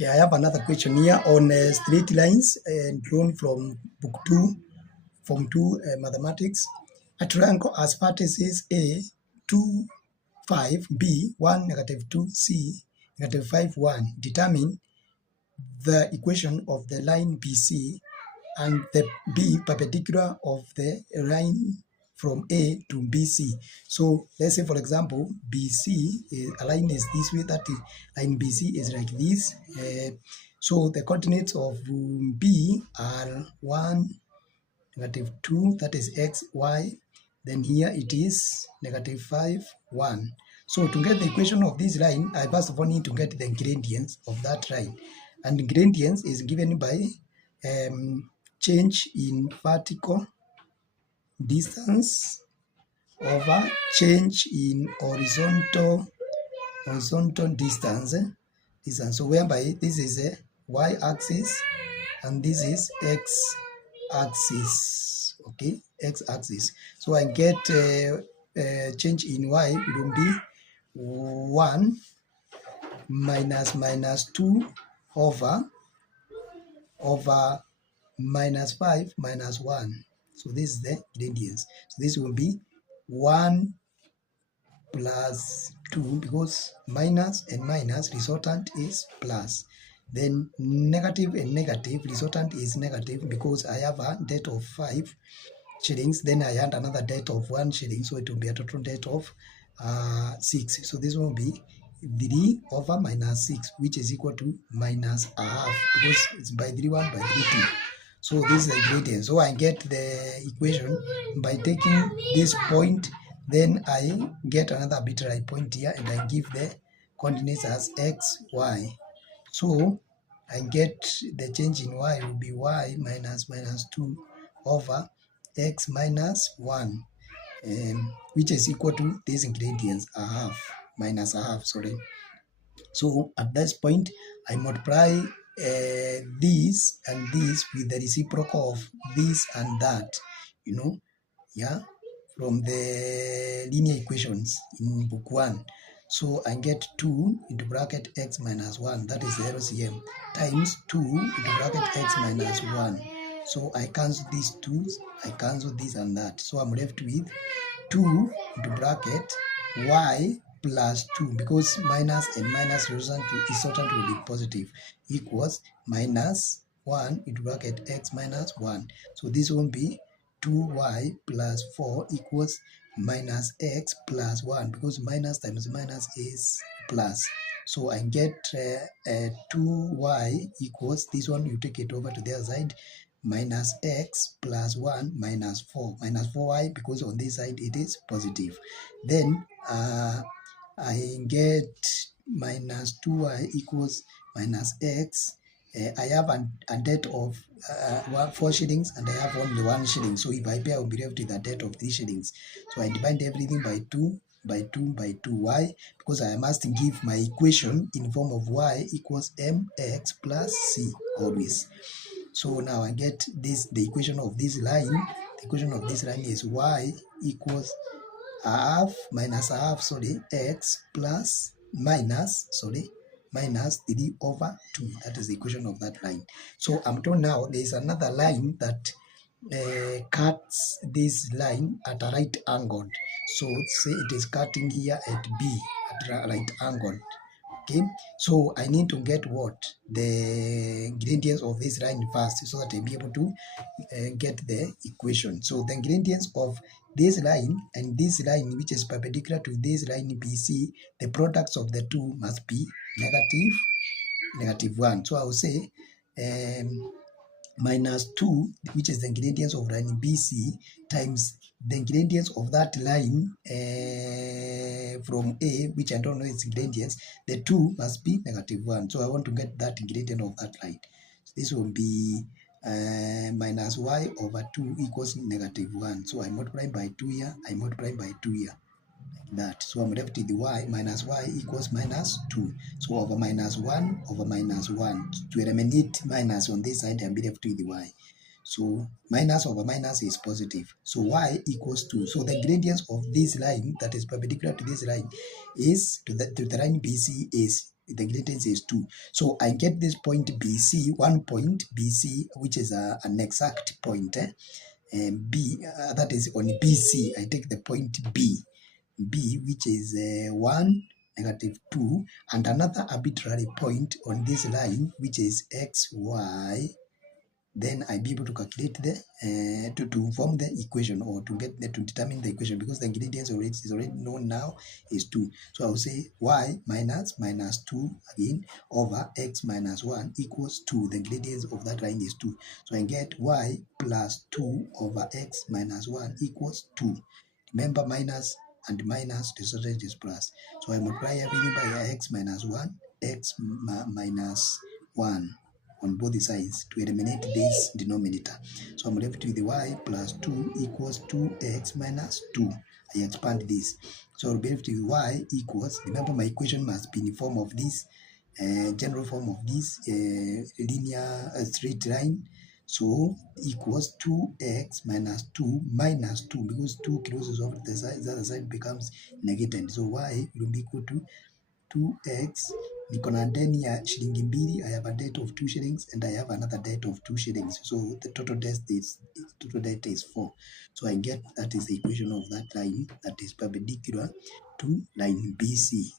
Okay, I have another question here on straight lines drawn from book 2, form 2 mathematics. A triangle has vertices A 2, 5, B 1, -2, C -5, 1. Determine the equation of the line BC and the B perpendicular of the line from A to BC. So let's say, for example, BC a line is this way, that line BC is like this. So the coordinates of B are 1, -2, that is x, y. Then here it is -5, 1. So to get the equation of this line, I first of all need to get the gradients of that line. And gradients is given by change in vertical distance over change in horizontal distance. So whereby this is a y-axis and this is x-axis. Okay, x-axis. So I get change in y will be 1 minus 2 over -5 minus 1. So this is the gradients. So this will be 1 plus 2, because minus and minus resultant is plus. Then negative and negative resultant is negative, because I have a debt of 5 shillings, then I had another debt of 1 shilling, so it will be a total debt of 6. So this will be 3 over -6, which is equal to -1/2, because it's by 3 1 by 3 2. So this is the gradient. So I get the equation by taking this point, then I get another arbitrary point here, and I give the coordinates as x, y. So I get the change in y will be y minus -2 over x minus 1, which is equal to these ingredients -1/2, sorry. So at this point, I multiply this and this with the reciprocal of this and that, from the linear equations in book 1. So I get 2 into bracket x minus 1, that is the LCM, times 2 into bracket x minus 1. So I cancel these 2's, I cancel this and that. So I'm left with 2 into bracket y plus 2, because minus and minus resultant will be positive, equals minus 1 into bracket x minus 1. So this will be 2y plus 4 equals minus x plus 1, because minus times minus is plus. So I get 2y equals, this one you take it over to the other side, minus x plus 1 minus 4. Minus 4y, because on this side it is positive. Then I get minus 2y equals minus x. I have a debt of 4 shillings, and I have only 1 shilling. So if I pay, I will be left with a debt of 3 shillings. So I divide everything by 2, by 2, by 2. Why? Because I must give my equation in form of y equals mx plus c always. So now I get this, the equation of this line. The equation of this line is y equals x plus minus 3 over 2. That is the equation of that line. So I'm told now there is another line that cuts this line at a right angle. So say it is cutting here at B at a right angle. Okay, so I need to get what? The gradients of this line first, so that I'll be able to get the equation. So the gradients of this line and this line, which is perpendicular to this line BC, the products of the two must be -1. So I will say -2, which is the gradients of line BC, times the gradients of that line from A, which I don't know its gradients. The 2 must be -1. So I want to get that gradient of that line. So this will be minus y over 2 equals -1. So I multiply by 2 here, I multiply by 2 here, like that. So I'm left with the y minus y equals -2. So over -1 over -1. To eliminate minus on this side, I'm left with the y. So minus over minus is positive. So y equals 2. So the gradients of this line that is perpendicular to this line is to the line BC is the gradient is 2. So I get this point BC, one point BC, which is an exact point. B, that is on BC. I take the point B, which is 1, -2, and another arbitrary point on this line, which is x, y. Then I be able to calculate the to form the equation, or to determine the equation, because the ingredients is already known now is 2. So I will say y minus 2 again over x minus 1 equals 2. The ingredients of that line is 2. So I get y plus 2 over x minus 1 equals 2. Remember, minus and minus, the result is plus. So I multiply everything by x minus 1, x minus 1 on both sides to eliminate this denominator. So I'm left with y plus 2 equals 2x minus 2. I expand this. So I'll be left with y equals, remember my equation must be in the form of this, general form of this linear straight line. So equals 2x minus 2 minus 2, because 2 crosses over the other side becomes negative. So y will be equal to 2x. Niko na deni ya shilingi mbili. I have a debt of 2 shillings and I have another debt of 2 shillings. So the total debt is 4. So I get that is the equation of that line that is perpendicular to line BC.